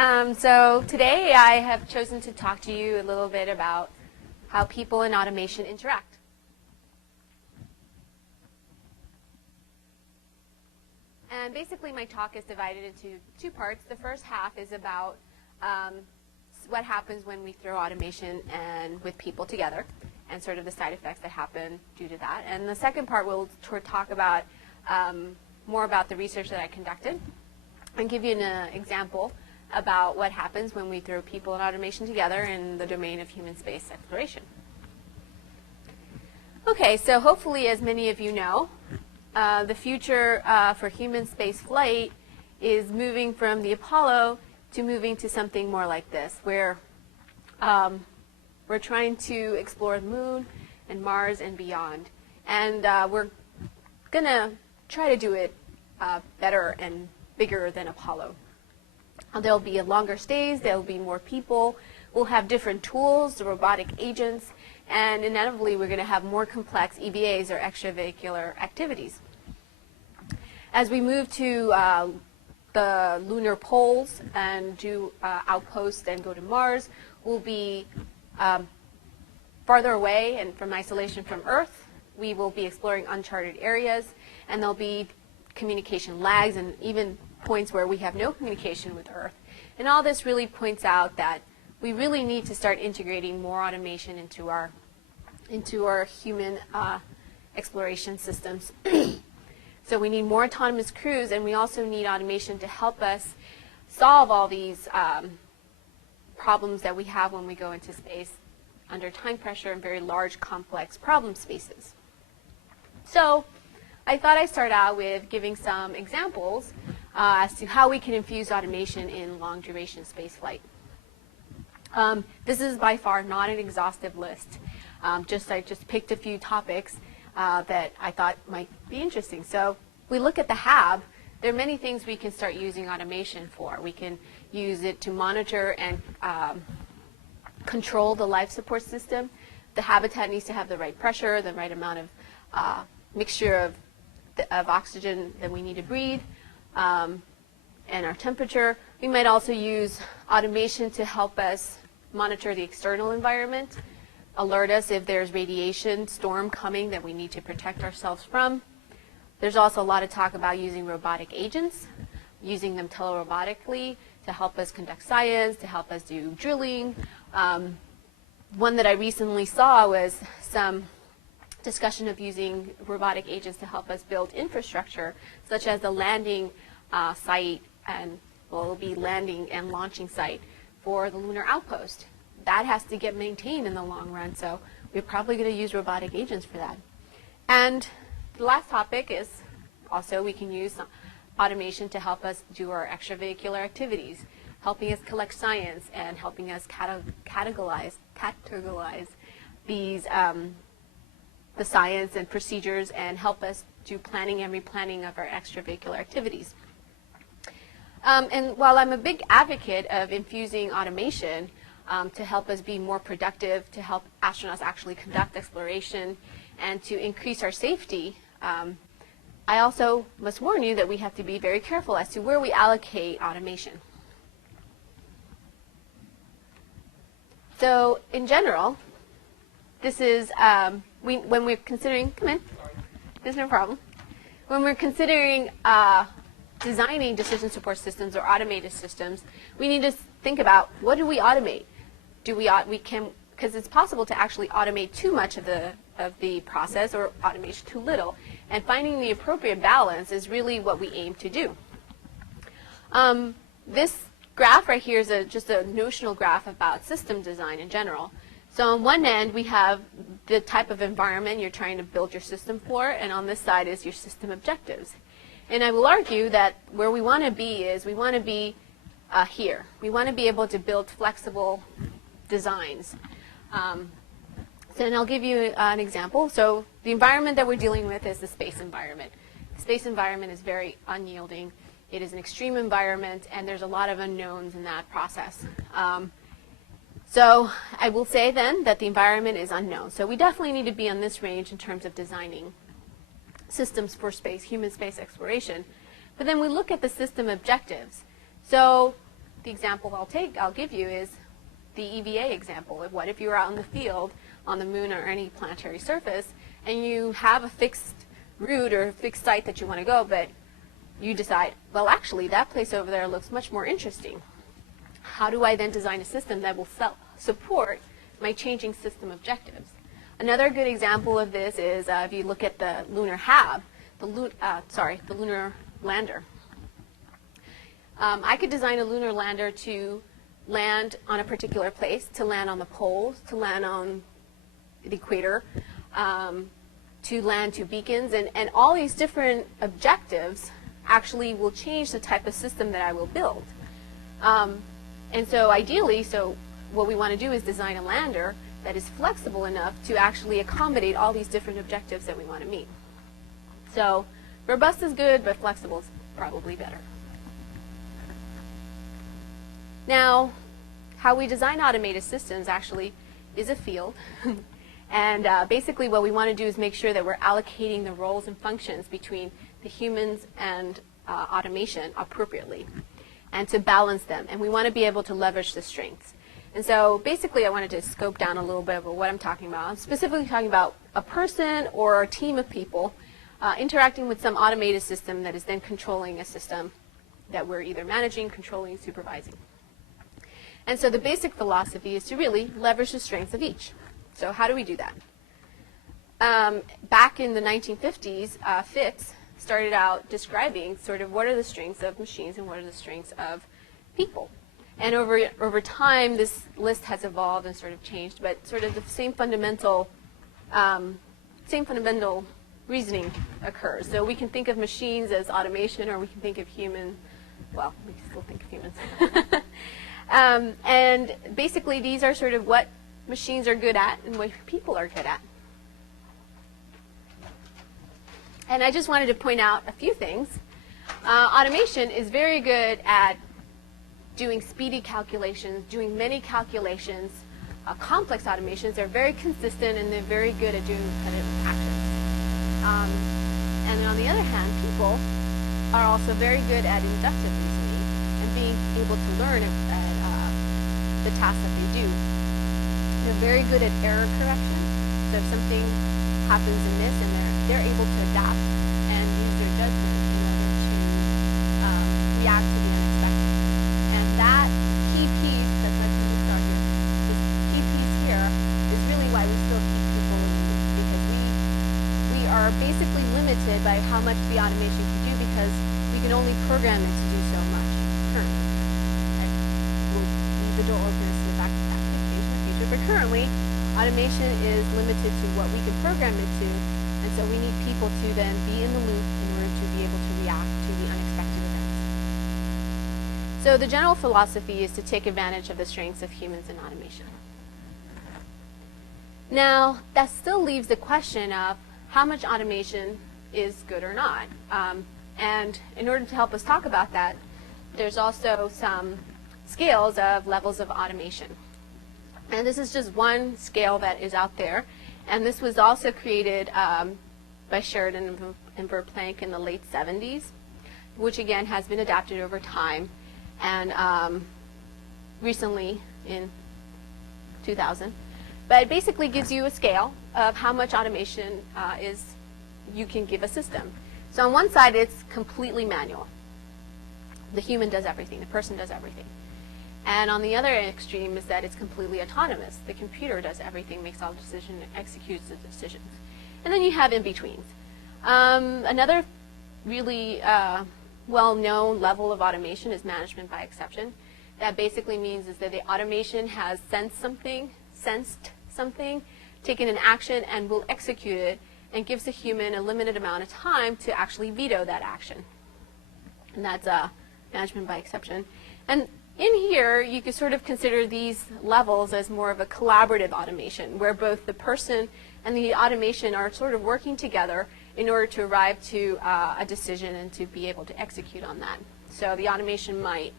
So today I have chosen to talk to you a little bit about how people and automation interact. And basically my talk is divided into two parts. The first half is about what happens when we throw automation and with people together and sort of the side effects that happen due to that. And the second part will talk about more about the research that I conducted and give you an example about what happens when we throw people and automation together in the domain of human space exploration. Okay, so hopefully, as many of you know, the future for human space flight is moving from the Apollo to moving to something more like this, where we're trying to explore the moon and Mars and beyond. And we're going to try to do it better and bigger than Apollo. There'll be longer stays, there'll be more people, we'll have different tools, the robotic agents, and inevitably we're going to have more complex EVAs or extravehicular activities. As we move to the lunar poles and do outposts and go to Mars, we'll be farther away and from isolation from Earth. We will be exploring uncharted areas, and there'll be communication lags and even points where we have no communication with Earth. And all this really points out that we really need to start integrating more automation into our human exploration systems. So we need more autonomous crews, and we also need automation to help us solve all these problems that we have when we go into space under time pressure in very large, complex problem spaces. So I thought I'd start out with giving some examples as to how we can infuse automation in long-duration spaceflight. This is by far not an exhaustive list. I just picked a few topics that I thought might be interesting. So we look at the HAB. There are many things we can start using automation for. We can use it to monitor and control the life support system. The habitat needs to have the right pressure, the right amount of mixture of oxygen that we need to breathe, and our temperature. We might also use automation to help us monitor the external environment, alert us if there's radiation storm coming that we need to protect ourselves from. There's also a lot of talk about using robotic agents, using them telerobotically to help us conduct science, to help us do drilling. One that I recently saw was some discussion of using robotic agents to help us build infrastructure, such as the landing site, and will be landing and launching site for the lunar outpost. That has to get maintained in the long run, so we're probably going to use robotic agents for that. And the last topic is also we can use automation to help us do our extravehicular activities, helping us collect science and helping us categorize these the science and procedures and help us do planning and replanning of our extravehicular activities. And while I'm a big advocate of infusing automation to help us be more productive, to help astronauts actually conduct exploration, and to increase our safety, I also must warn you that we have to be very careful as to where we allocate automation. So in general, this is, when we're considering, come in, there's no problem. When we're considering designing decision support systems or automated systems, we need to think about what do we automate? Because it's possible to actually automate too much of the process or automation too little. And finding the appropriate balance is really what we aim to do. This graph right here is just a notional graph about system design in general. So on one end, we have the type of environment you're trying to build your system for, and on this side is your system objectives. And I will argue that where we want to be is we want to be here. We want to be able to build flexible designs. So and I'll give you an example. So the environment that we're dealing with is the space environment. The space environment is very unyielding. It is an extreme environment, and there's a lot of unknowns in that process. So I will say then that the environment is unknown. So we definitely need to be on this range in terms of designing systems for space, human space exploration. But then we look at the system objectives. So the example I'll give you is the EVA example. What if you were out in the field on the moon or any planetary surface and you have a fixed route or a fixed site that you want to go, but you decide, well, actually, that place over there looks much more interesting. How do I then design a system that will support my changing system objectives? Another good example of this is if you look at the lunar HAB, the lunar lander. I could design a lunar lander to land on a particular place, to land on the poles, to land on the equator, to land to beacons, and all these different objectives actually will change the type of system that I will build. And so ideally, what we want to do is design a lander that is flexible enough to actually accommodate all these different objectives that we want to meet. So robust is good, but flexible is probably better. Now, how we design automated systems actually is a field. And basically what we want to do is make sure that we're allocating the roles and functions between the humans and automation appropriately, and to balance them. And we want to be able to leverage the strengths. And so basically I wanted to scope down a little bit about what I'm talking about. I'm specifically talking about a person or a team of people interacting with some automated system that is then controlling a system that we're either managing, controlling, supervising. And so the basic philosophy is to really leverage the strengths of each. So how do we do that? Back in the 1950s, Fitz started out describing sort of what are the strengths of machines and what are the strengths of people. And over time, this list has evolved and sort of changed, but sort of the same fundamental reasoning occurs. So we can think of machines as automation, or we can think of humans. Well, we can still think of humans. And basically, these are sort of what machines are good at and what people are good at. And I just wanted to point out a few things. Automation is very good at doing speedy calculations, doing many calculations. Complex automations are very consistent, and they're very good at doing repetitive actions. And then on the other hand, people are also very good at inductive reasoning and being able to learn at the tasks that they do. They're very good at error correction. So if something happens amiss, and they're able to adapt and use their judgment in order to react to the unexpected. And that key piece, that's why we start here, this key piece here is really why we still keep people in the loop, because we are basically limited by how much the automation can do, because we can only program it to do so much currently. And we'll leave the door open to the fact that can change in the future, but currently automation is limited to what we can program it to, and so we need people to then be in the loop in order to be able to react to the unexpected events. So the general philosophy is to take advantage of the strengths of humans in automation. Now, that still leaves the question of how much automation is good or not. And in order to help us talk about that, there's also some scales of levels of automation. And this is just one scale that is out there. And this was also created by Sheridan and Verplank in the late 70s, which again has been adapted over time. And recently in 2000. But it basically gives you a scale of how much automation you can give a system. So on one side, it's completely manual. The human does everything. The person does everything. And on the other extreme is that it's completely autonomous. The computer does everything, makes all decisions, executes the decisions. And then you have in-betweens. Another really well-known level of automation is management by exception. That basically means is that the automation has sensed something, taken an action, and will execute it, and gives the human a limited amount of time to actually veto that action. And that's management by exception. And in here, you could sort of consider these levels as more of a collaborative automation, where both the person and the automation are sort of working together in order to arrive to a decision and to be able to execute on that. So the automation might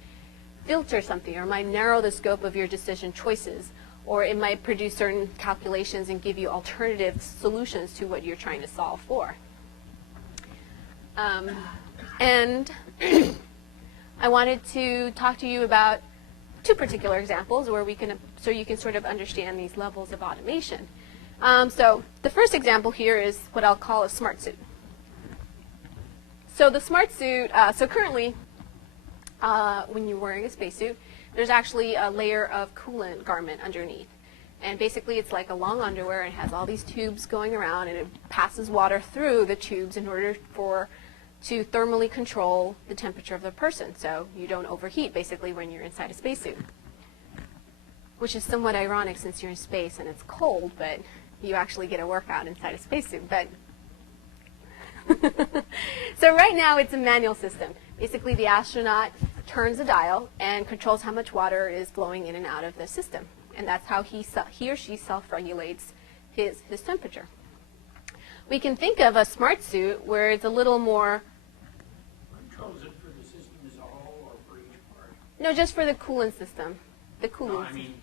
filter something, or might narrow the scope of your decision choices, or it might produce certain calculations and give you alternative solutions to what you're trying to solve for. And I wanted to talk to you about two particular examples where we can, so you can sort of understand these levels of automation. So the first example here is what I'll call a smart suit. So the smart suit, so currently, when you're wearing a spacesuit, there's actually a layer of coolant garment underneath. And basically it's like a long underwear, and it has all these tubes going around, and it passes water through the tubes in order to thermally control the temperature of the person, so you don't overheat basically when you're inside a spacesuit. Which is somewhat ironic since you're in space and it's cold, but you actually get a workout inside a spacesuit. But so right now it's a manual system. Basically the astronaut turns a dial and controls how much water is flowing in and out of the system. And that's how he or she self-regulates his temperature. We can think of a smart suit where it's a little more... Controls it for the system as a whole or for each part? No, just for the coolant system. The coolant. No, I mean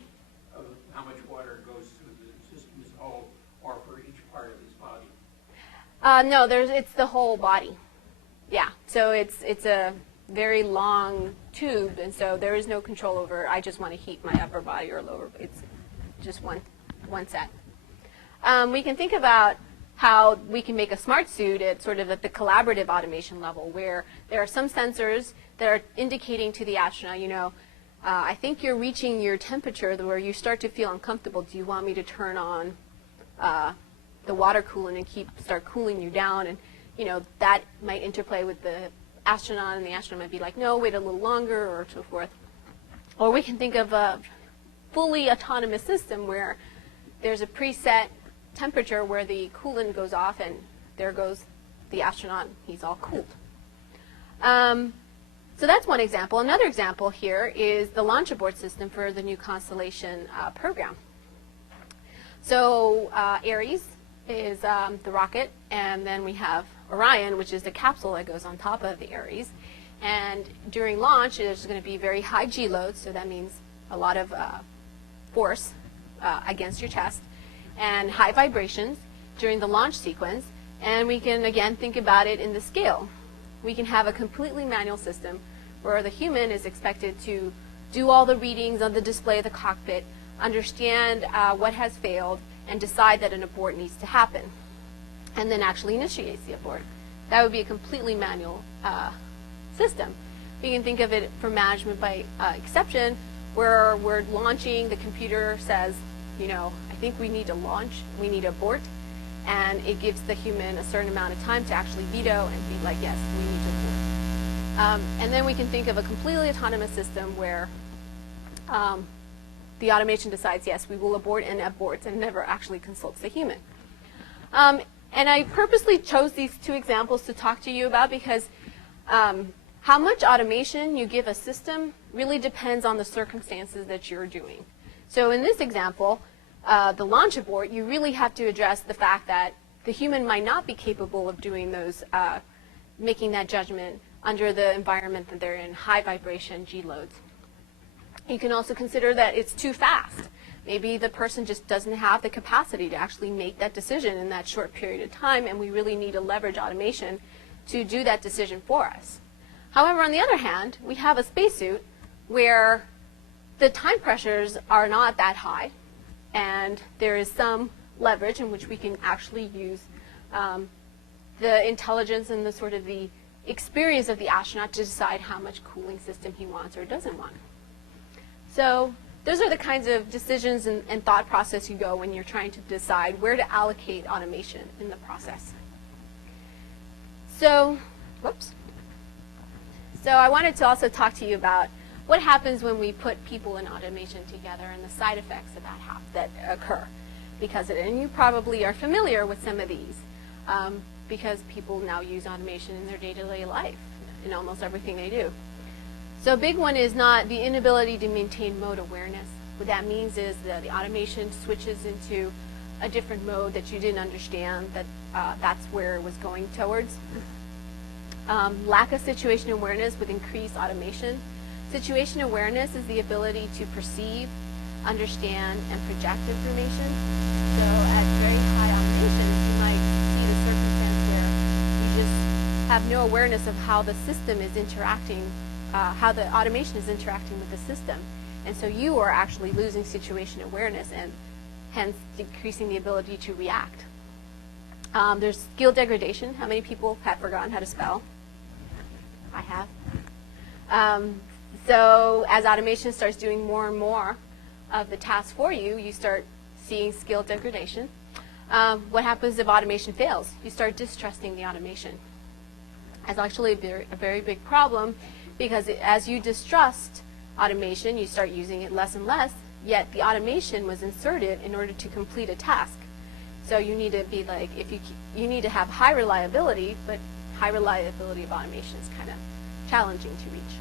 how much water goes through the system as a whole or for each part of his body? No, it's the whole body. Yeah, so it's a very long tube, and so there is no control over, I just want to heat my upper body or lower, it's just one set. We can think about how we can make a smart suit at sort of at the collaborative automation level, where there are some sensors that are indicating to the astronaut, you know, I think you're reaching your temperature where you start to feel uncomfortable. Do you want me to turn on the water coolant and start cooling you down? And you know, that might interplay with the astronaut, and the astronaut might be like, no, wait a little longer, or so forth. Or we can think of a fully autonomous system where there's a preset temperature where the coolant goes off, and there goes the astronaut, he's all cooled. So that's one example. Another example here is the launch abort system for the New Constellation program. So Ares is the rocket, and then we have Orion, which is the capsule that goes on top of the Ares. And during launch, there's going to be very high G loads, so that means a lot of force against your chest, and high vibrations during the launch sequence. And we can, again, think about it in the scale. We can have a completely manual system where the human is expected to do all the readings on the display of the cockpit, understand what has failed, and decide that an abort needs to happen, and then actually initiates the abort. That would be a completely manual system. We can think of it for management by exception, where we're launching, the computer says, you know, I think we need to launch, we need to abort, and it gives the human a certain amount of time to actually veto and be like, yes, we need to abort. And then we can think of a completely autonomous system where the automation decides, yes, we will abort, and aborts, and never actually consults the human. And I purposely chose these two examples to talk to you about because how much automation you give a system really depends on the circumstances that you're doing. So in this example, the launch abort, you really have to address the fact that the human might not be capable of doing those, making that judgment under the environment that they're in, high vibration G loads. You can also consider that it's too fast. Maybe the person just doesn't have the capacity to actually make that decision in that short period of time, and we really need to leverage automation to do that decision for us. However, on the other hand, we have a spacesuit where the time pressures are not that high, and there is some leverage in which we can actually use the intelligence and the sort of the experience of the astronaut to decide how much cooling system he wants or doesn't want. So those are the kinds of decisions and thought process you go when you're trying to decide where to allocate automation in the process. So, whoops. So I wanted to also talk to you about what happens when we put people and automation together and the side effects that occur because of it. And you probably are familiar with some of these because people now use automation in their day-to-day life in almost everything they do. So a big one is not the inability to maintain mode awareness. What that means is that the automation switches into a different mode that you didn't understand that that's where it was going towards. Lack of situation awareness with increased automation. Situation awareness is the ability to perceive, understand, and project information. So at very high automation, you might see the circumstance where you just have no awareness of how the system is interacting, how the automation is interacting with the system. And so you are actually losing situation awareness and hence decreasing the ability to react. There's skill degradation. How many people have forgotten how to spell? I have. So as automation starts doing more and more of the tasks for you, you start seeing skill degradation. What happens if automation fails? You start distrusting the automation. That's actually a very big problem, because as you distrust automation, you start using it less and less, yet the automation was inserted in order to complete a task. So you need to be like, you need to have high reliability, but high reliability of automation is kind of challenging to reach.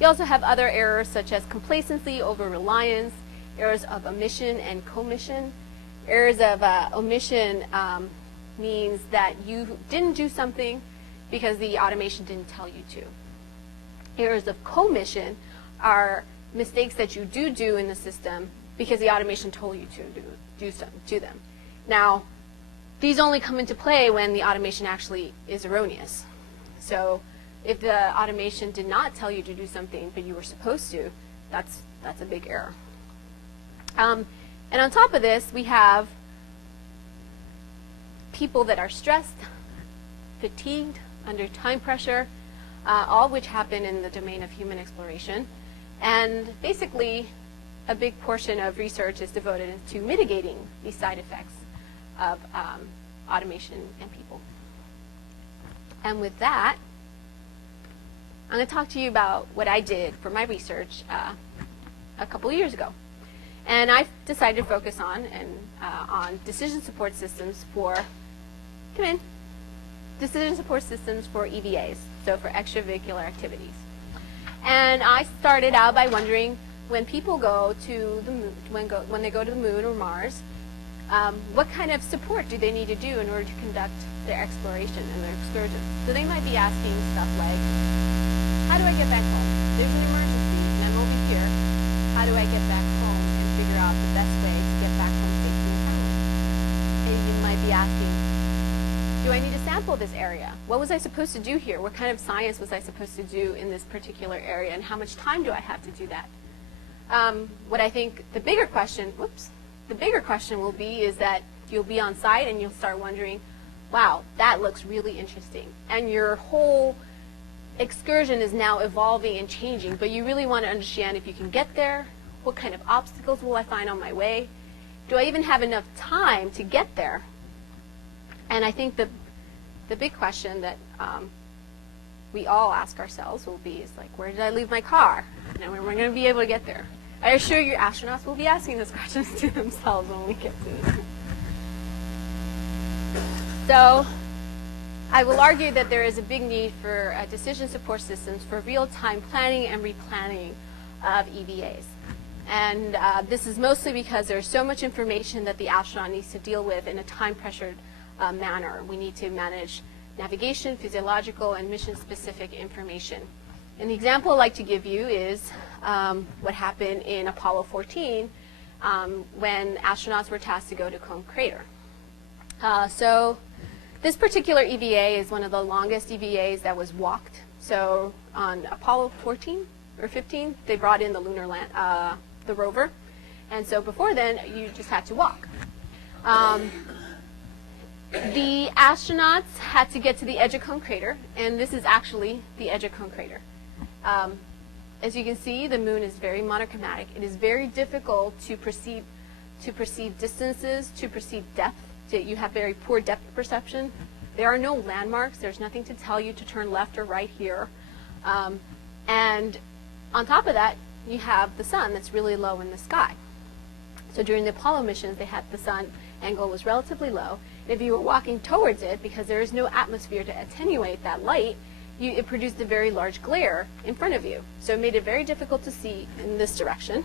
You also have other errors such as complacency, over-reliance, errors of omission and commission. Errors of omission means that you didn't do something because the automation didn't tell you to. Errors of commission are mistakes that you do in the system because the automation told you to do them. Now, these only come into play when the automation actually is erroneous. So if the automation did not tell you to do something but you were supposed to, that's a big error. And on top of this, we have people that are stressed, fatigued, under time pressure, all which happen in the domain of human exploration. And basically, a big portion of research is devoted to mitigating these side effects of automation and people. And with that, I'm going to talk to you about what I did for my research a couple years ago. And I decided to focus on decision support systems for, decision support systems for EVAs, so for extravehicular activities. And I started out by wondering, when people go to the moon, when they go to the moon or Mars, what kind of support do they need to do in order to conduct their exploration and their excursions? So they might be asking stuff like, how do I get back home? There's an emergency and I'm over here. How do I get back home and figure out the best way to get back home safely and soundly? And you might be asking, do I need to sample this area? What was I supposed to do here? What kind of science was I supposed to do in this particular area, and how much time do I have to do that? What I think the bigger question will be is that you'll be on site and you'll start wondering, wow, that looks really interesting. And your whole excursion is now evolving and changing, but you really want to understand if you can get there, what kind of obstacles will I find on my way? Do I even have enough time to get there? And I think the big question that we all ask ourselves will be is like, where did I leave my car? And when we're going to be able to get there. I assure you astronauts will be asking those questions to themselves when we get to this. So I will argue that there is a big need for decision support systems for real-time planning and replanning of EVAs. And this is mostly because there's so much information that the astronaut needs to deal with in a time-pressured manner. We need to manage navigation, physiological, and mission-specific information. And the example I'd like to give you is what happened in Apollo 14 when astronauts were tasked to go to Cont crater. So this particular EVA is one of the longest EVAs that was walked. So on Apollo 14 or 15, they brought in the lunar the rover. And so before then, you just had to walk. The astronauts had to get to the edge of Cont crater, and this is actually the edge of Cont crater. As you can see, the moon is very monochromatic. It is very difficult to perceive distances, to perceive depth. You have very poor depth perception. There are no landmarks. There's nothing to tell you to turn left or right here. And on top of that, you have the sun that's really low in the sky. So during the Apollo missions, they had the sun angle was relatively low. And if you were walking towards it, because there is no atmosphere to attenuate that light, it produced a very large glare in front of you. So it made it very difficult to see in this direction.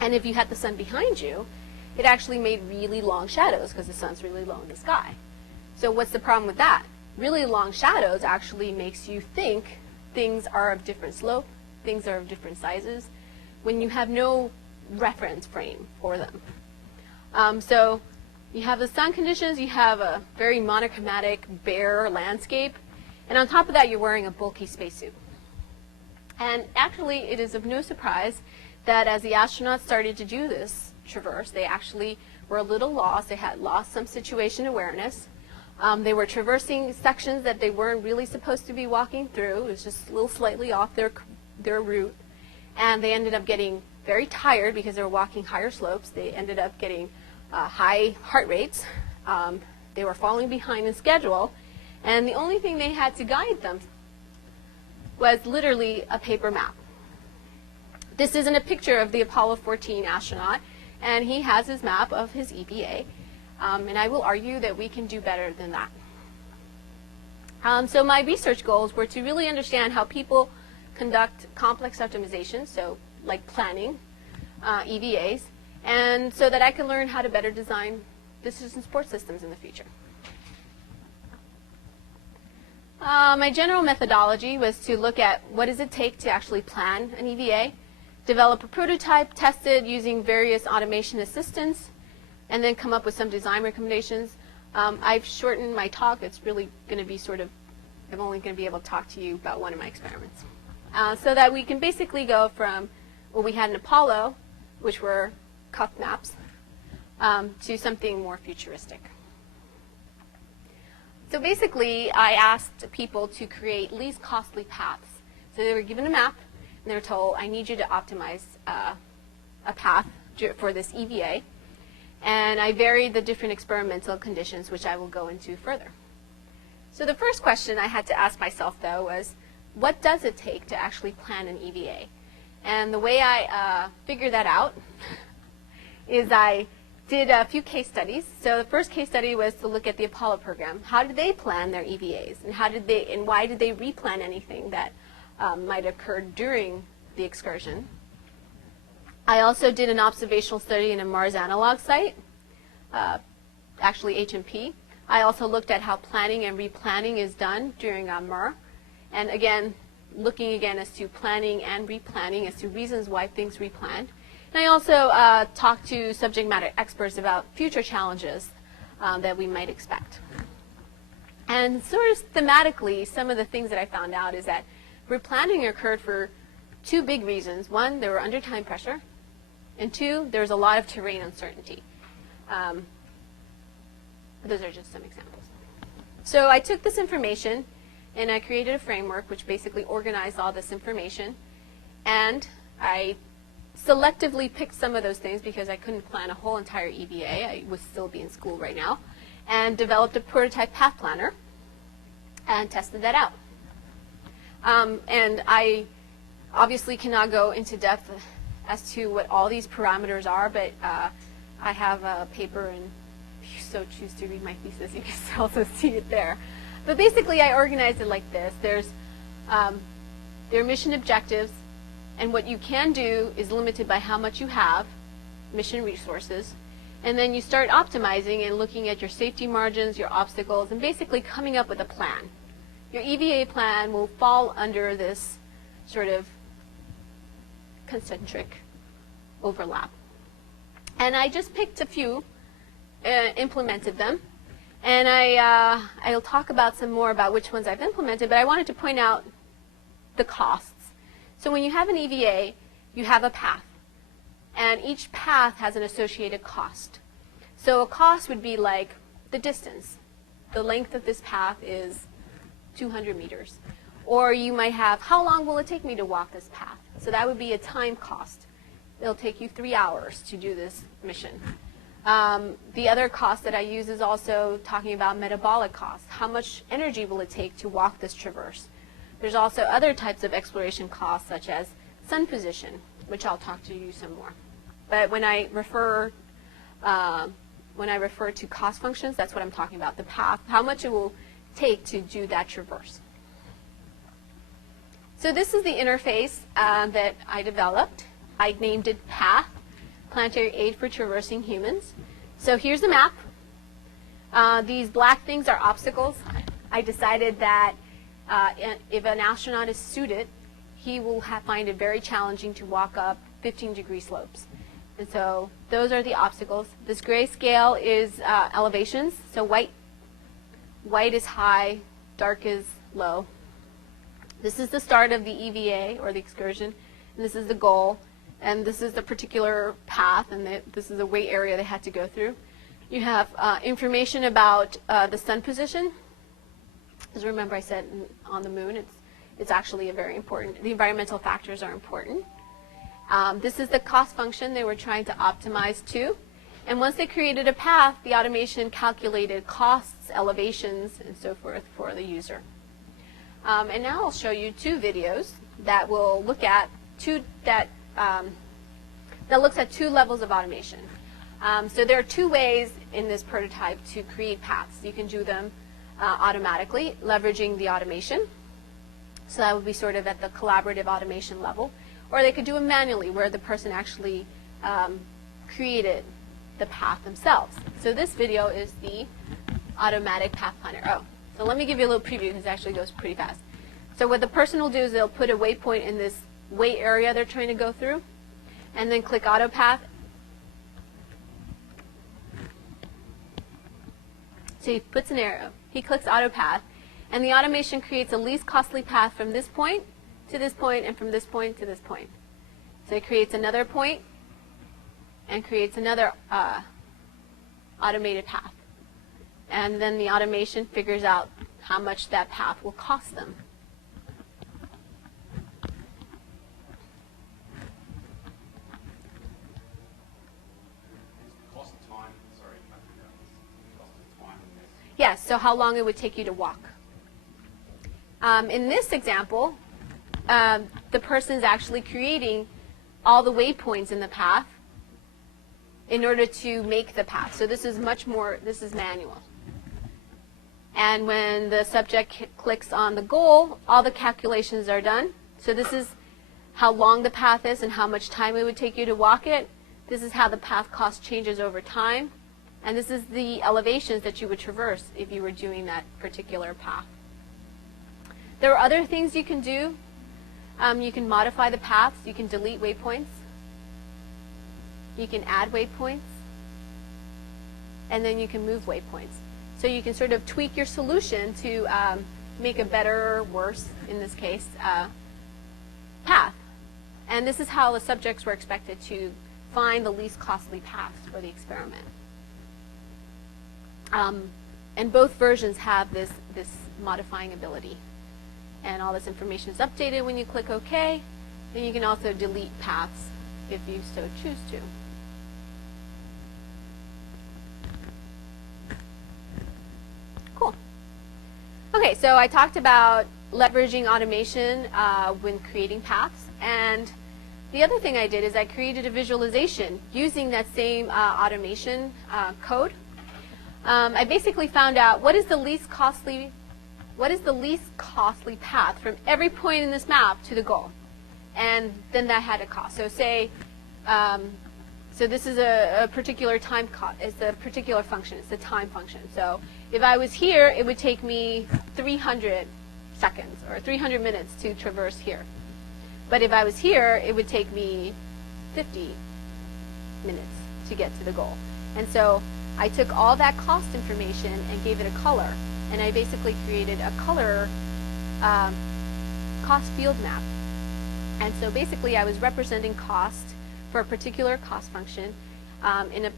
And if you had the sun behind you, it actually made really long shadows because the sun's really low in the sky. So what's the problem with that? Really long shadows actually makes you think things are of different slope, things are of different sizes, when you have no reference frame for them. So you have the sun conditions, you have a very monochromatic, bare landscape, and on top of that, you're wearing a bulky spacesuit. And actually, it is of no surprise that as the astronauts started to do this traverse, they actually were a little lost. They had lost some situation awareness. They were traversing sections that they weren't really supposed to be walking through. It was just a little slightly off their route. And they ended up getting very tired because they were walking higher slopes. They ended up getting high heart rates. They were falling behind in schedule. And the only thing they had to guide them was literally a paper map. This isn't a picture of the Apollo 14 astronaut, and he has his map of his EVA. And I will argue that we can do better than that. So my research goals were to really understand how people conduct complex optimization, so like planning EVAs, and so that I can learn how to better design decision support systems in the future. My general methodology was to look at what does it take to actually plan an EVA, develop a prototype, test it using various automation assistants, and then come up with some design recommendations. I've shortened my talk. It's really going to be I'm only going to be able to talk to you about one of my experiments. So that we can basically go from what we had in Apollo, which were cuff maps, to something more futuristic. So basically, I asked people to create least costly paths. So they were given a map, and they were told, I need you to optimize a path for this EVA. And I varied the different experimental conditions, which I will go into further. So the first question I had to ask myself, though, was, what does it take to actually plan an EVA? And the way I figured that out is I did a few case studies. So the first case study was to look at the Apollo program. How did they plan their EVAs? And why did they replan anything that might have occurred during the excursion? I also did an observational study in a Mars analog site, actually HMP. I also looked at how planning and replanning is done during MER. And again, looking again as to planning and replanning as to reasons why things replanned. And I also talked to subject matter experts about future challenges that we might expect. And sort of thematically, some of the things that I found out is that replanning occurred for two big reasons. One, they were under time pressure. And two, there was a lot of terrain uncertainty. Those are just some examples. So I took this information and I created a framework which basically organized all this information. And I selectively picked some of those things because I couldn't plan a whole entire EVA. I would still be in school right now. And developed a prototype path planner and tested that out. And I obviously cannot go into depth as to what all these parameters are, but I have a paper, and if you so choose to read my thesis, you can also see it there. But basically, I organized it like this. There are mission objectives, and what you can do is limited by how much you have, mission resources, and then you start optimizing and looking at your safety margins, your obstacles, and basically coming up with a plan. Your EVA plan will fall under this sort of concentric overlap. And I just picked a few, implemented them, and I'll talk about some more about which ones I've implemented, but I wanted to point out the costs. So when you have an EVA, you have a path, and each path has an associated cost. So a cost would be like the distance. The length of this path is 200 meters. Or you might have, how long will it take me to walk this path? So that would be a time cost. It'll take you 3 hours to do this mission. The other cost that I use is also talking about metabolic costs. How much energy will it take to walk this traverse? There's also other types of exploration costs, such as sun position, which I'll talk to you some more. But when I refer to cost functions, that's what I'm talking about, the path, how much it will take to do that traverse. So this is the interface that I developed. I named it PATH, Planetary Aid for Traversing Humans. So here's the map. These black things are obstacles. I decided that if an astronaut is suited, he will find it very challenging to walk up 15-degree slopes. And so those are the obstacles. This gray scale is elevations. So white is high, dark is low. This is the start of the EVA, or the excursion, and this is the goal, and this is the particular path, and this is the weight area they had to go through. You have information about the sun position. As remember I said on the moon, it's actually a very important, the environmental factors are important. This is the cost function they were trying to optimize to. And once they created a path, the automation calculated costs, elevations, and so forth for the user. And now I'll show you two videos that will look at that looks at two levels of automation. So there are two ways in this prototype to create paths. You can do them automatically, leveraging the automation. So that would be sort of at the collaborative automation level. Or they could do it manually, where the person actually created the path themselves. So this video is the automatic path planner. Oh, so let me give you a little preview, because it actually goes pretty fast. So what the person will do is they'll put a waypoint in this weight area they're trying to go through, and then click auto path. So he puts an arrow, he clicks auto path, and the automation creates a least costly path from this point to this point, and from this point to this point. So it creates another point and creates another automated path. And then the automation figures out how much that path will cost them. Cost of time, sorry, cost of time. Yes, so how long it would take you to walk. In this example, the person is actually creating all the waypoints in the path in order to make the path. So this is much more, this is manual. And when the subject clicks on the goal, all the calculations are done. So this is how long the path is and how much time it would take you to walk it. This is how the path cost changes over time. And this is the elevations that you would traverse if you were doing that particular path. There are other things you can do. You can modify the paths. You can delete waypoints. You can add waypoints. And then you can move waypoints. So you can sort of tweak your solution to make a better or worse, in this case, path. And this is how the subjects were expected to find the least costly paths for the experiment. And both versions have this modifying ability. And all this information is updated when you click OK. And you can also delete paths if you so choose to. Cool. Okay, so I talked about leveraging automation when creating paths. And the other thing I did is I created a visualization using that same automation code. I basically found out what is the least costly path from every point in this map to the goal, and then that had a cost. So say, so this is a particular time cost. It's a particular function. It's the time function. So if I was here, it would take me 300 seconds or 300 minutes to traverse here. But if I was here, it would take me 50 minutes to get to the goal. And so I took all that cost information and gave it a color. And I basically created a color cost field map. And so basically I was representing cost for a particular cost function in a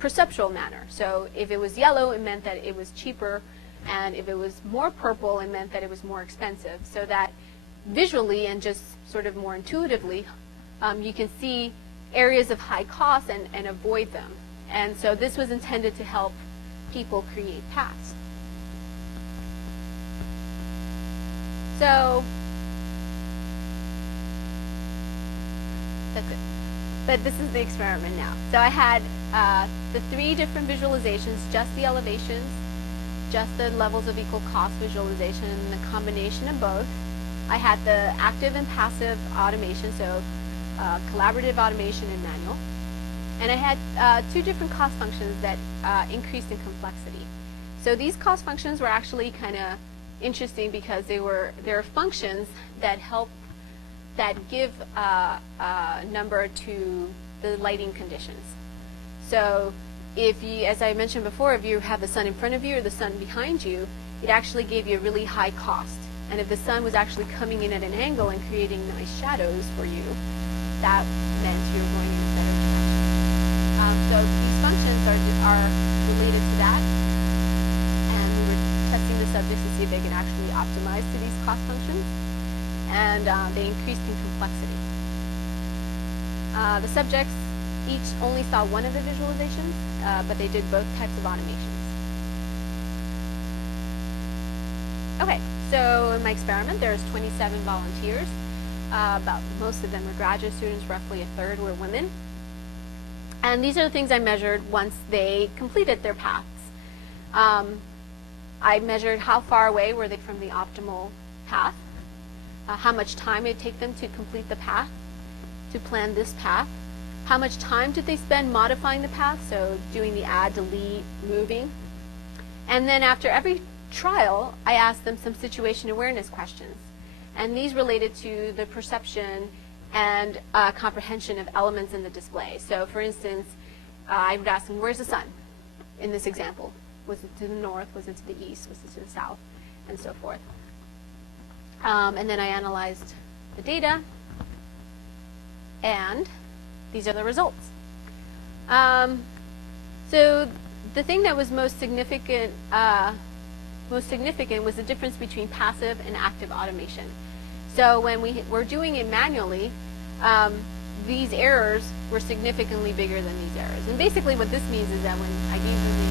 perceptual manner. So if it was yellow, it meant that it was cheaper. And if it was more purple, it meant that it was more expensive. So that visually and just sort of more intuitively, you can see areas of high cost and avoid them. And so this was intended to help people create paths. So that's it. But this is the experiment now. So I had the 3 different visualizations, just the elevations, just the levels of equal cost visualization, and the combination of both. I had the active and passive automation, so collaborative automation and manual. And I had 2 different cost functions that increased in complexity. So these cost functions were actually kind of interesting because they're functions that give a number to the lighting conditions. So if you, as I mentioned before, if you have the sun in front of you or the sun behind you, it actually gave you a really high cost. And if the sun was actually coming in at an angle and creating nice shadows for you, that meant you were going in a better direction. So these functions are related to that. And we were testing the subjects to see if they can actually optimize to these cost functions. And they increased in complexity. The subjects each only saw one of the visualizations, but they did both types of automations. Okay, so in my experiment, there's 27 volunteers. Most of them were graduate students, roughly a third were women. And these are the things I measured once they completed their paths. I measured how far away were they from the optimal path, how much time it would take them to complete the path, to plan this path, how much time did they spend modifying the path, so doing the add, delete, moving. And then after every trial, I asked them some situation awareness questions. And these related to the perception and comprehension of elements in the display. So for instance, I would ask them, where's the sun in this example? Was it to the north? Was it to the east? Was it to the south? And so forth. And then I analyzed the data, and these are the results. So the thing that was most significant was the difference between passive and active automation. So when we were doing it manually, these errors were significantly bigger than these errors. And basically what this means is that when I gave them the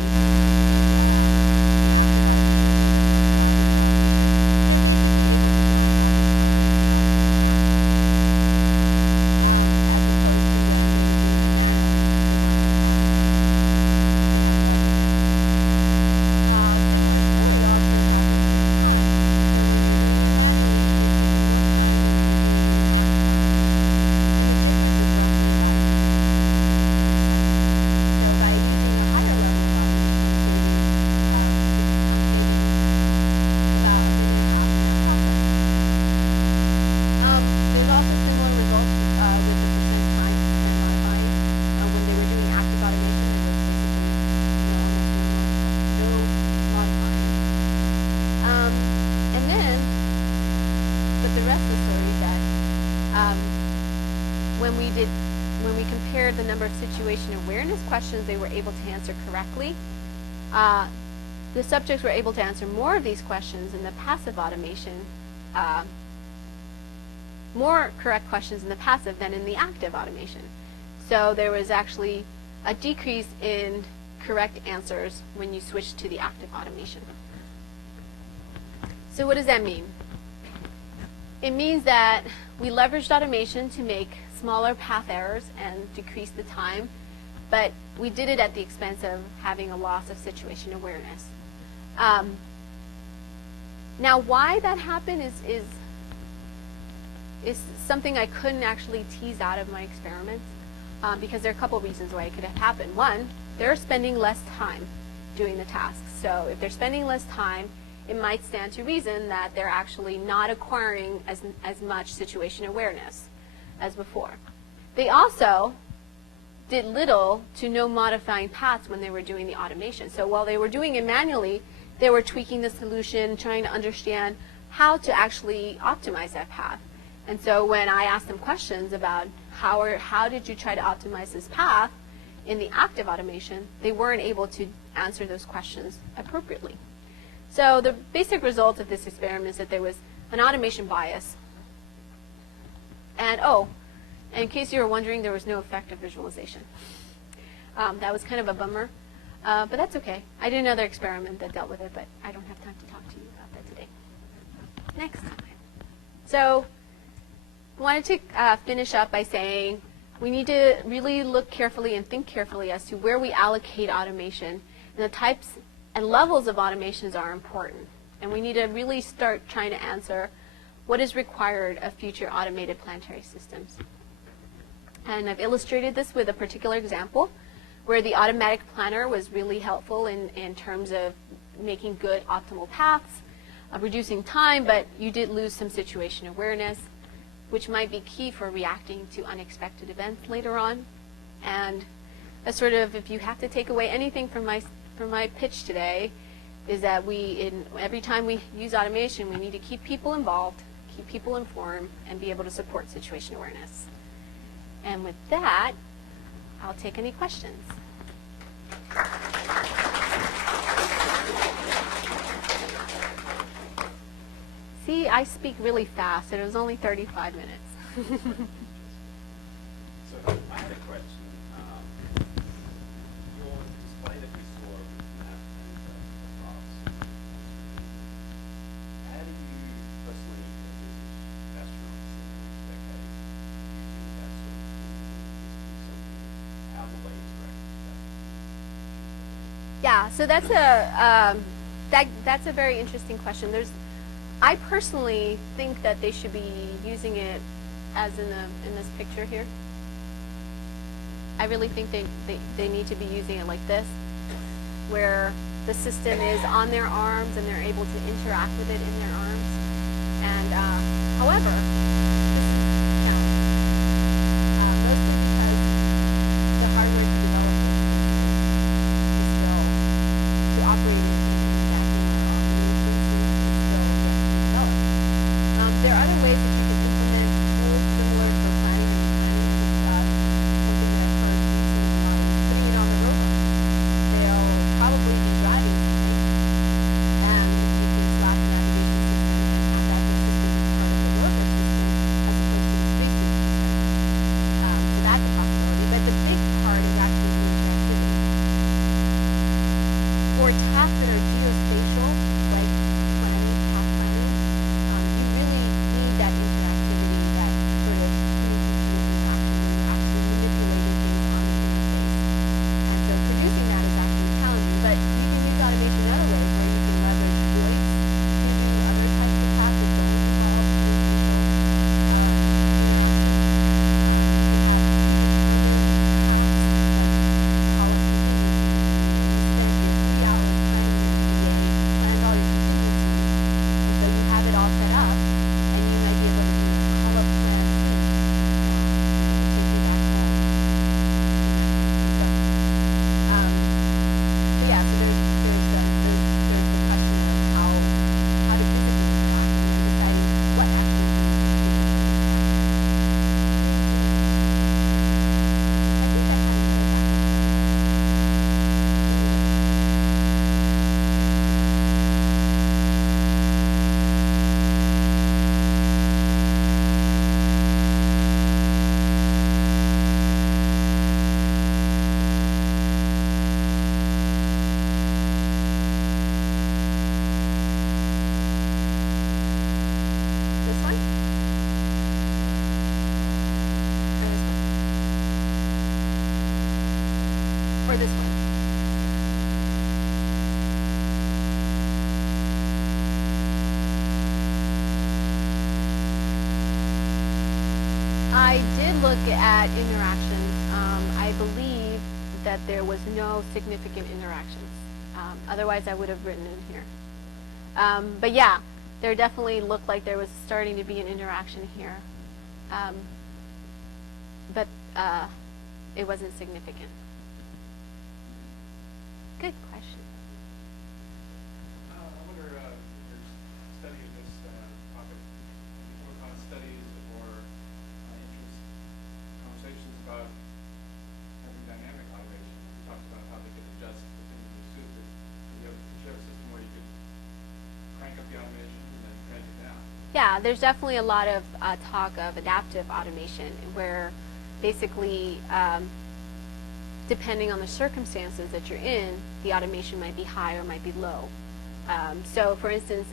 when we compared the number of situation awareness questions they were able to answer correctly, the subjects were able to answer more of these questions in the passive automation, more correct questions in the passive than in the active automation. So there was actually a decrease in correct answers when you switched to the active automation. So what does that mean? It means that we leveraged automation to make smaller path errors and decrease the time, but we did it at the expense of having a loss of situation awareness. Now, why that happened is something I couldn't actually tease out of my experiments, because there are a couple reasons why it could have happened. One, they're spending less time doing the tasks. So if they're spending less time, it might stand to reason that they're actually not acquiring as much situation awareness as before. They also did little to no modifying paths when they were doing the automation. So while they were doing it manually, they were tweaking the solution, trying to understand how to actually optimize that path. And so when I asked them questions about how did you try to optimize this path in the active automation, they weren't able to answer those questions appropriately. So the basic result of this experiment is that there was an automation bias. And in case you were wondering, there was no effective visualization. That was kind of a bummer, but that's okay. I did another experiment that dealt with it, but I don't have time to talk to you about that today. Next time. So I wanted to finish up by saying we need to really look carefully and think carefully as to where we allocate automation, and the types and levels of automations are important. And we need to really start trying to answer what is required of future automated planetary systems. And I've illustrated this with a particular example where the automatic planner was really helpful in terms of making good optimal paths, reducing time, but you did lose some situation awareness, which might be key for reacting to unexpected events later on. And that's sort of, if you have to take away anything from my pitch today, is that every time we use automation, we need to keep people involved, keep people informed, and be able to support situation awareness. And with that, I'll take any questions. See, I speak really fast, and it was only 35 minutes. So I had a question. Your display that we saw with the map and the graphs, how do you personally envisage astronauts in the next decade using that sort of tool? How will they interact with that? Yeah, so that's a very interesting question. I personally think that they should be using it as in this picture here. I really think they need to be using it like this, where the system is on their arms and they're able to interact with it in their arms. And however, this is challenging, mostly because the hardware to develop this is still the operating there are other ways that you can implement tools similar to planning and discuss something that occurs putting it on the rover. They'll probably be driving something, and you can slash navigation system and have that be part of the rover system as opposed to the space system. So that's a possibility. But the big part is actually the interactivity. For tasks that are geospatial, like planning, task planning, you really need that interactivity, that sort of actually manipulating things on the interface. And so producing that is actually challenging, but you can use automation in other ways where you can leverage voice to do other types of tasks that don't involve or this one? I did look at interaction. I believe that there was no significant interactions. Otherwise, I would have written in here. But yeah, there definitely looked like there was starting to be an interaction here. But it wasn't significant. Good question. I wonder, in your study of this topic, have you come upon studies or interest conversations about having dynamic automation? You talked about how they could adjust the things that suit it. Could you have a system where you could crank up the automation and then crank it down? Yeah, there's definitely a lot of talk of adaptive automation where basically depending on the circumstances that you're in, the automation might be high or might be low. So for instance,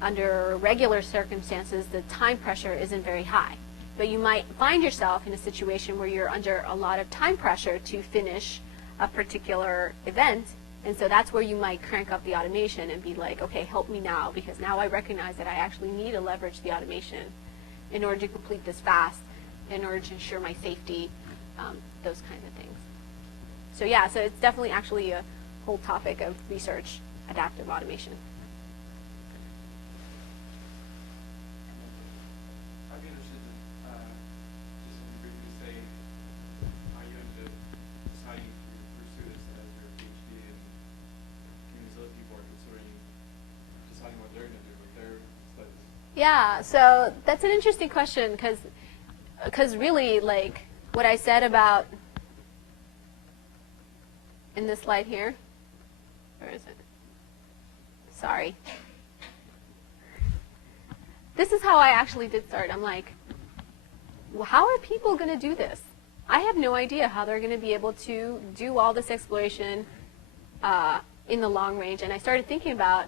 under regular circumstances, the time pressure isn't very high. But you might find yourself in a situation where you're under a lot of time pressure to finish a particular event. And so that's where you might crank up the automation and be like, okay, help me now, because now I recognize that I actually need to leverage the automation in order to complete this fast, in order to ensure my safety, those kinds of things. So yeah, so it's definitely actually a whole topic of research, adaptive automation. I'd be interested in just briefly say how you went to deciding to pursue this as your PhD in community facility board with Yeah, so that's an interesting question because really, like what I said about in this slide here, where is it? Sorry. This is how I actually did start. I'm like, well, how are people going to do this? I have no idea how they're going to be able to do all this exploration in the long range. And I started thinking about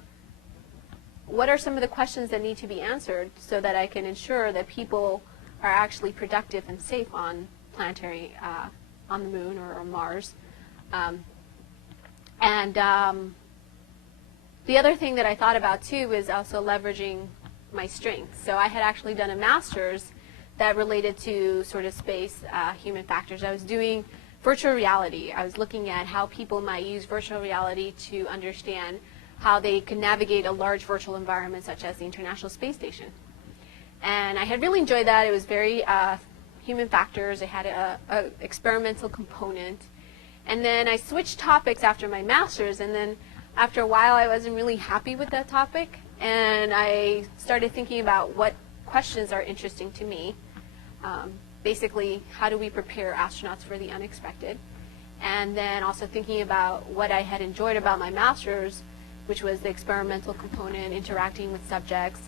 what are some of the questions that need to be answered so that I can ensure that people are actually productive and safe on planetary, on the moon or on Mars. The other thing that I thought about too is also leveraging my strengths. So I had actually done a master's that related to sort of space human factors. I was doing virtual reality. I was looking at how people might use virtual reality to understand how they can navigate a large virtual environment such as the International Space Station. And I had really enjoyed that. It was very human factors. It had a experimental component. And then I switched topics after my master's, and then after a while I wasn't really happy with that topic, and I started thinking about what questions are interesting to me. Basically, how do we prepare astronauts for the unexpected? And then also thinking about what I had enjoyed about my master's, which was the experimental component, interacting with subjects.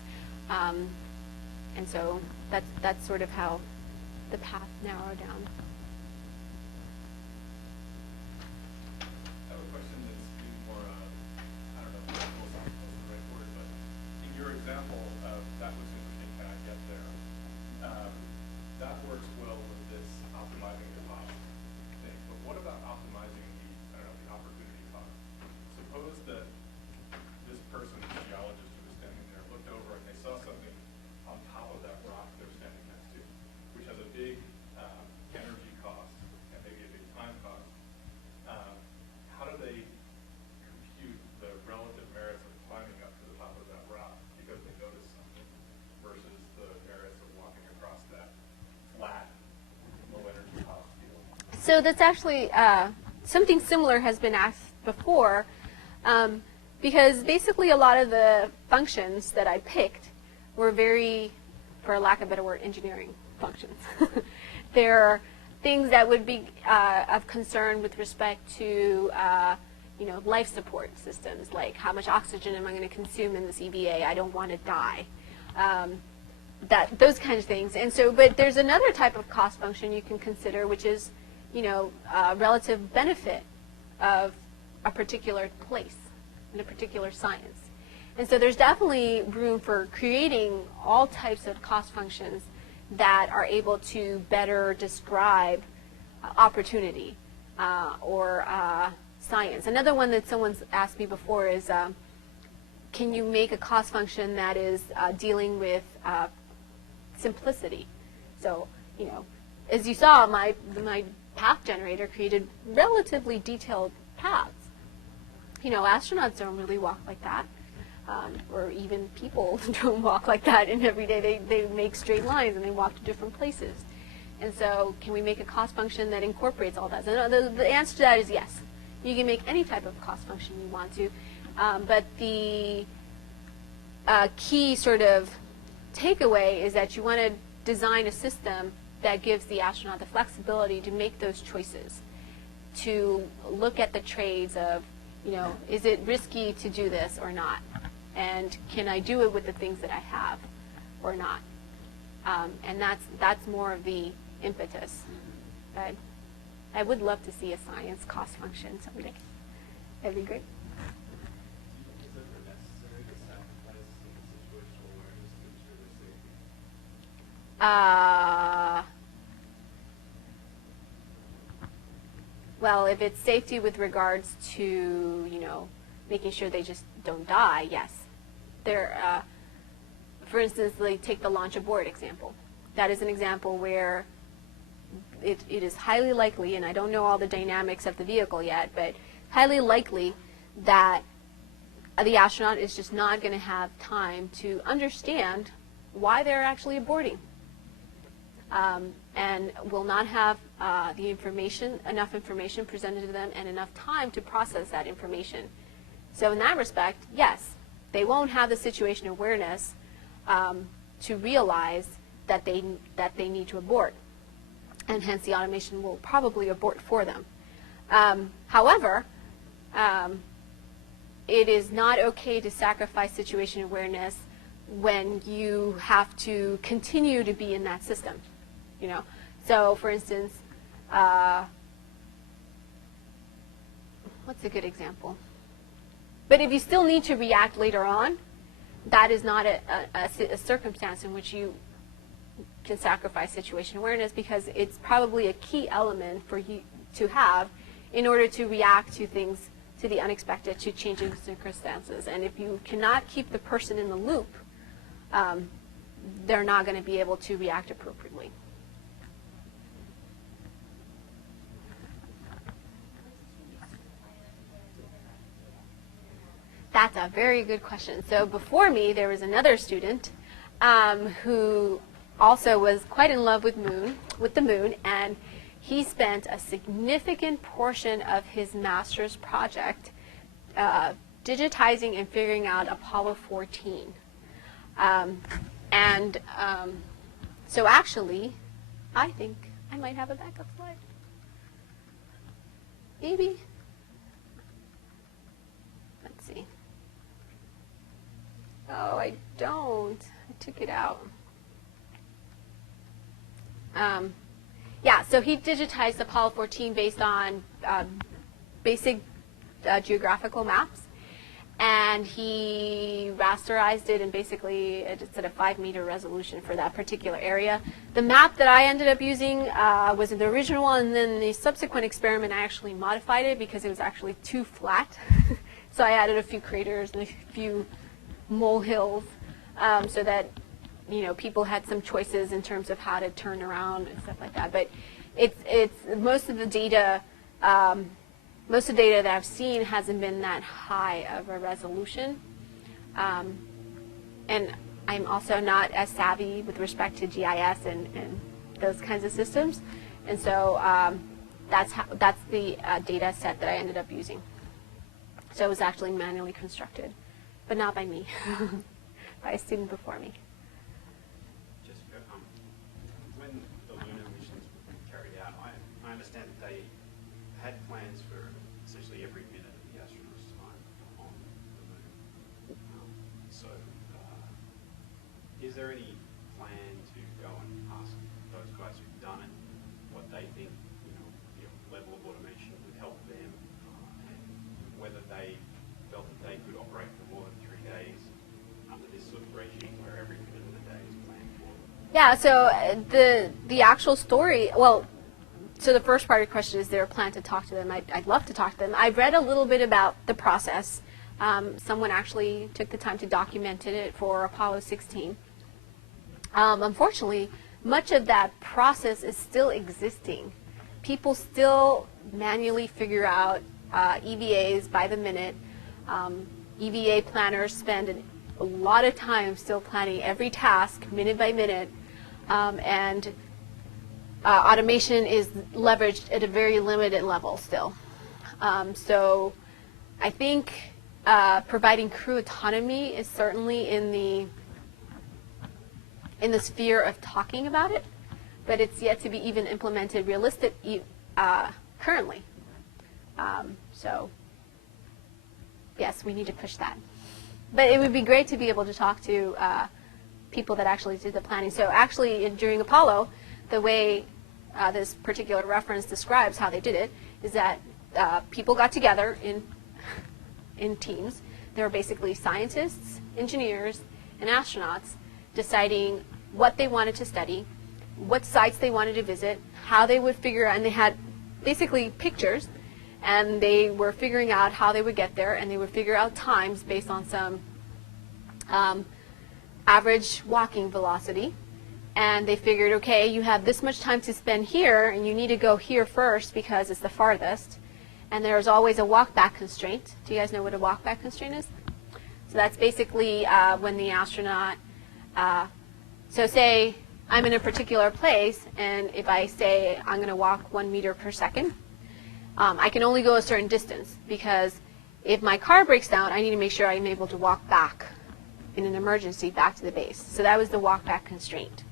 And so that's sort of how the path narrowed down. I have a question that's maybe more, I don't know if philosophical is the right word, but in your example of that was interesting, can I get there? That works well with this optimizing the cost thing. But what about optimizing the, I don't know, the opportunity cost? Suppose that this person, the geologist who was standing there, looked over and they saw something on top of that rock they're standing next to, which has a big energy cost and maybe a big time cost. How do they compute the relative merits of climbing up to the top of that rock because they noticed something versus the merits of walking across that flat, low energy cost field? So that's actually something similar has been asked before, because basically a lot of the functions that I picked were very, for lack of a better word, engineering functions. They're things that would be of concern with respect to life support systems, like how much oxygen am I going to consume in this EVA? I don't want to die. Those kinds of things. And so, but there's another type of cost function you can consider, which is, relative benefit of a particular place in a particular science. And so there's definitely room for creating all types of cost functions that are able to better describe opportunity or science. Another one that someone's asked me before is, can you make a cost function that is dealing with simplicity? So, as you saw, my path generator created relatively detailed paths. Astronauts don't really walk like that. Or even people don't walk like that in every day. They make straight lines and they walk to different places. And so can we make a cost function that incorporates all that? So the answer to that is yes. You can make any type of cost function you want to. But the key sort of takeaway is that you want to design a system that gives the astronaut the flexibility to make those choices, to look at the trades of, is it risky to do this or not? And can I do it with the things that I have or not? And that's more of the impetus. But I would love to see a science cost function someday. That'd be great. Is it ever necessary to sacrifice some situational awareness to ensure their safety? Well, if it's safety with regards to, making sure they just don't die, yes. For instance, take the launch abort example. That is an example where it is highly likely, and I don't know all the dynamics of the vehicle yet, but highly likely that the astronaut is just not going to have time to understand why they're actually aborting, and will not have enough information presented to them and enough time to process that information. So in that respect, yes, they won't have the situation awareness to realize that they need to abort, and hence the automation will probably abort for them. However, it is not okay to sacrifice situation awareness when you have to continue to be in that system. You know, so for instance, what's a good example? But if you still need to react later on, that is not a circumstance in which you can sacrifice situation awareness, because it's probably a key element for you to have in order to react to things, to the unexpected, to changing circumstances. And if you cannot keep the person in the loop, they're not going to be able to react appropriately. That's a very good question. So before me, there was another student who also was quite in love with the moon, and he spent a significant portion of his master's project digitizing and figuring out Apollo 14. So actually, I think I might have a backup slide. Maybe. Let's see. Oh, I don't. I took it out. Yeah, so he digitized Apollo 14 based on basic geographical maps, and he rasterized it, and basically it's at a 5-meter resolution for that particular area. The map that I ended up using was the original one, and then the subsequent experiment I actually modified it because it was actually too flat. So I added a few craters and a few molehills so that people had some choices in terms of how to turn around and stuff like that. But it's most of the data that I've seen hasn't been that high of a resolution. And I'm also not as savvy with respect to GIS and those kinds of systems. And so that's the data set that I ended up using. So it was actually manually constructed, but not by me, by a student before me. When the lunar missions were carried out, I understand that they had plans for essentially every minute of the astronauts' time on the moon. Is there any plan to go and ask those guys who've done it what they think, the level of automation would help them, and whether they felt that they could operate for more than 3 days under this sort of regime where every minute of the day is planned for? Yeah, so the actual story, so the first part of the question is there a plan to talk to them? I'd love to talk to them. I've read a little bit about the process. Someone actually took the time to document it for Apollo 16. Unfortunately, much of that process is still existing. People still manually figure out EVAs by the minute. EVA planners spend a lot of time still planning every task minute by minute, and automation is leveraged at a very limited level still. So I think providing crew autonomy is certainly in the sphere of talking about it, but it's yet to be even implemented currently. So yes, we need to push that. But it would be great to be able to talk to people that actually did the planning. So actually, during Apollo, the way this particular reference describes how they did it is that people got together in teams. They were basically scientists, engineers, and astronauts deciding what they wanted to study, what sites they wanted to visit, how they would figure out, and they had basically pictures, and they were figuring out how they would get there, and they would figure out times based on some average walking velocity. And they figured, okay, you have this much time to spend here, and you need to go here first because it's the farthest. And there's always a walk-back constraint. Do you guys know what a walk-back constraint is? So that's basically when the astronaut, so say I'm in a particular place, and if I say I'm going to walk 1 meter per second, I can only go a certain distance, because if my car breaks down, I need to make sure I'm able to walk back in an emergency back to the base. So that was the walk back constraint.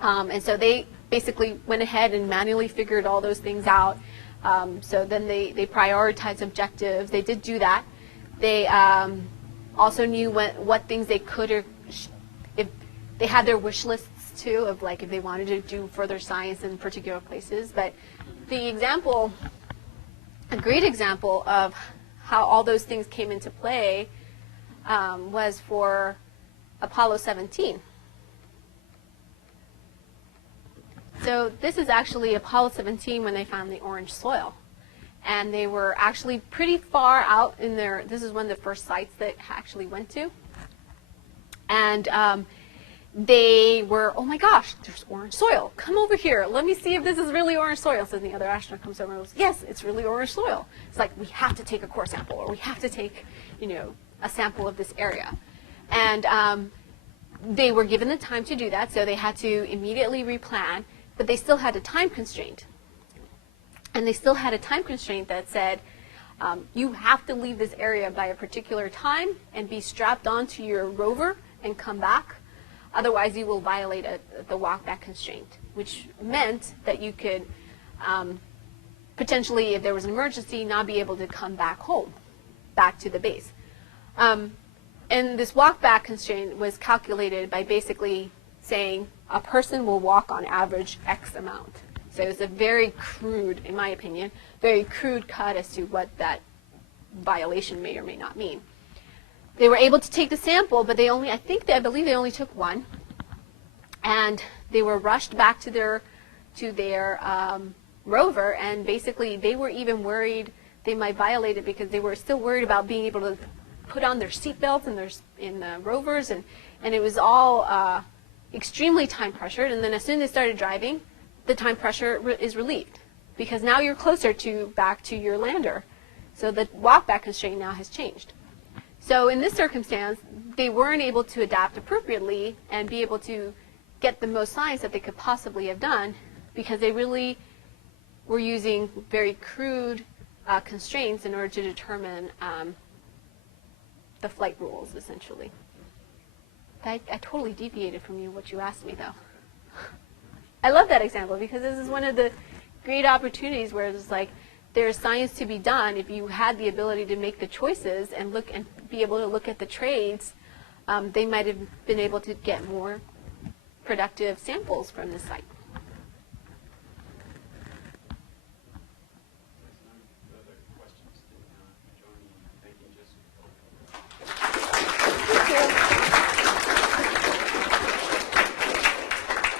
And so they basically went ahead and manually figured all those things out. So then they prioritized objectives. They did do that. They also knew what things they could, or if they had their wish lists too, of like if they wanted to do further science in particular places. But the example, a great example of how all those things came into play was for Apollo 17. So this is actually Apollo 17 when they found the orange soil. And they were actually pretty far out in their, this is one of the first sites that actually went to. And they were, oh my gosh, there's orange soil. Come over here. Let me see if this is really orange soil. So the other astronaut comes over and goes, yes, it's really orange soil. It's like, we have to take a core sample, or we have to take, a sample of this area. And they were given the time to do that, so they had to immediately replan, but they still had a time constraint. And they still had a time constraint that said, you have to leave this area by a particular time and be strapped onto your rover and come back. Otherwise, you will violate the walk-back constraint, which meant that you could potentially, if there was an emergency, not be able to come back home, back to the base. And this walk-back constraint was calculated by basically saying a person will walk on average X amount. So it was a very crude, in my opinion, very crude cut as to what that violation may or may not mean. They were able to take the sample, but they only, I believe they only took one. And they were rushed back to their rover, and basically they were even worried they might violate it because they were still worried about being able to put on their seatbelts in the rovers, and it was all extremely time pressured. And then as soon as they started driving, the time pressure is relieved because now you're closer back to your lander. So the walk-back constraint now has changed. So in this circumstance, they weren't able to adapt appropriately and be able to get the most science that they could possibly have done because they really were using very crude constraints in order to determine the flight rules, essentially. I totally deviated from what you asked me, though. I love that example because this is one of the great opportunities where it's like there's science to be done if you had the ability to make the choices and look and be able to look at the trades. They might have been able to get more productive samples from the site.